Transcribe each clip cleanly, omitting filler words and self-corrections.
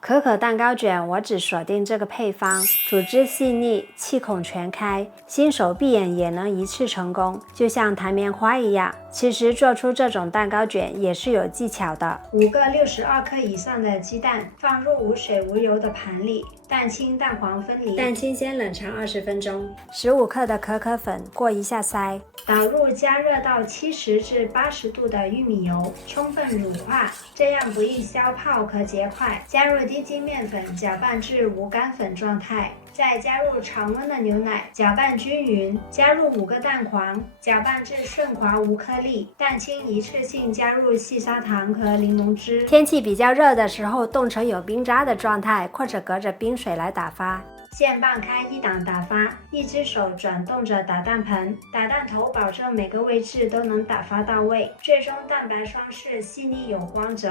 可可蛋糕卷我只锁定这个配方，组织细腻，气孔全开，新手闭眼也能一次成功，就像弹棉花一样。其实做出这种蛋糕卷也是有技巧的。5个62克以上的鸡蛋放入无水无油的盘里，蛋清蛋黄分离，蛋清先冷藏20分钟。15克的可可粉过一下筛，倒入加热到70至80度的玉米油，充分乳化，这样不易消泡可结块。加入低筋面粉，搅拌至无干粉状态，再加入常温的牛奶，搅拌均匀，加入5个蛋黄，搅拌至顺滑无颗粒。蛋清一次性加入细砂糖和柠檬汁。天气比较热的时候，冻成有冰渣的状态，或者隔着冰水来打发。线棒开1档打发，一只手转动着打蛋盆，打蛋头保证每个位置都能打发到位。最终蛋白霜是细腻有光泽，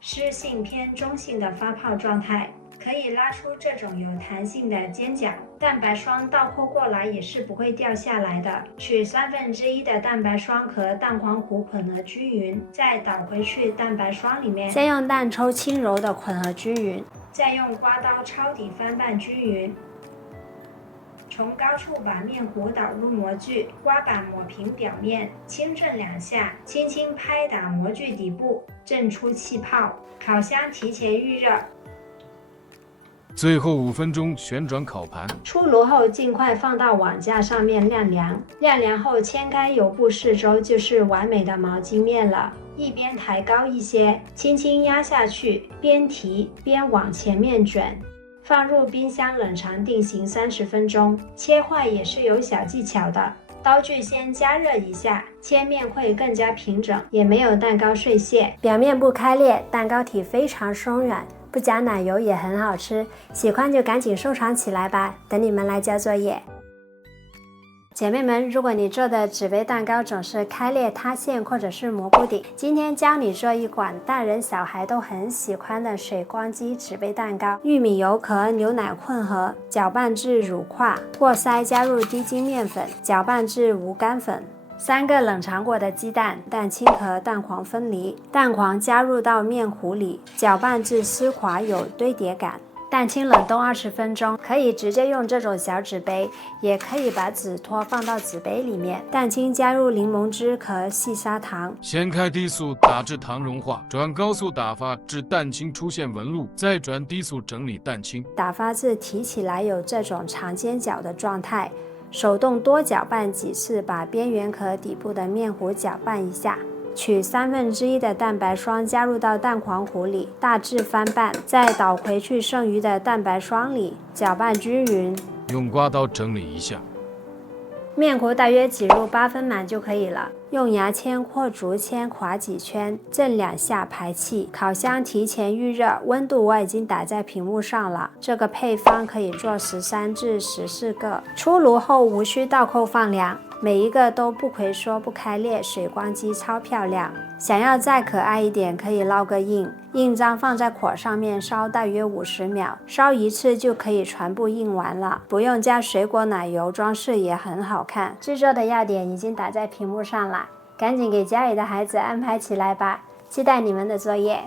湿性偏中性的发泡状态，可以拉出这种有弹性的尖角。蛋白霜倒扣过来也是不会掉下来的。取1/3的蛋白霜和蛋黄糊混合均匀，再倒回去蛋白霜里面。先用蛋抽轻柔的混合均匀，再用刮刀抄底翻拌均匀。从高处把面糊倒入模具，刮板抹平表面，轻震2下，轻轻拍打模具底部，震出气泡。烤箱提前预热。最后5分钟旋转烤盘，出炉后尽快放到网架上面晾凉，晾凉后掀开油布4周就是完美的毛巾面了。一边抬高一些，轻轻压下去，边提边往前面卷，放入冰箱冷藏定型30分钟。切块也是有小技巧的，刀具先加热一下，切面会更加平整，也没有蛋糕碎屑，表面不开裂，蛋糕体非常松软，不加奶油也很好吃。喜欢就赶紧收藏起来吧，等你们来交作业。姐妹们，如果你做的纸杯蛋糕总是开裂塌陷或者是蘑菇底，今天教你做一款大人小孩都很喜欢的水光肌纸杯蛋糕。玉米油和牛奶混合，搅拌至乳化，过筛加入低筋面粉，搅拌至无干粉。3个冷藏过的鸡蛋，蛋清和蛋黄分离，蛋黄加入到面糊里，搅拌至丝滑有堆叠感。蛋清冷冻20分钟，可以直接用这种小纸杯，也可以把纸托放到纸杯里面。蛋清加入柠檬汁和细砂糖，先开低速打至糖融化，转高速打发至蛋清出现纹路，再转低速整理蛋清，打发至提起来有这种长尖角的状态。手动多搅拌几次，把边缘和底部的面糊搅拌一下。取1/3的蛋白霜加入到蛋黄糊里，大致翻拌，再倒回去剩余的蛋白霜里，搅拌均匀，用刮刀整理一下。面糊大约挤入8分满就可以了，用牙签或竹签划几圈，震2下排气。烤箱提前预热，温度我已经打在屏幕上了。这个配方可以做13至14个。出炉后无需倒扣放凉，每一个都不溃缩不开裂，水光肌超漂亮。想要再可爱一点，可以烙个印，印章放在火上面烧大约50秒，烧一次就可以全部印完了，不用加水果奶油，装饰也很好看。制作的要点已经打在屏幕上了，赶紧给家里的孩子安排起来吧，期待你们的作业。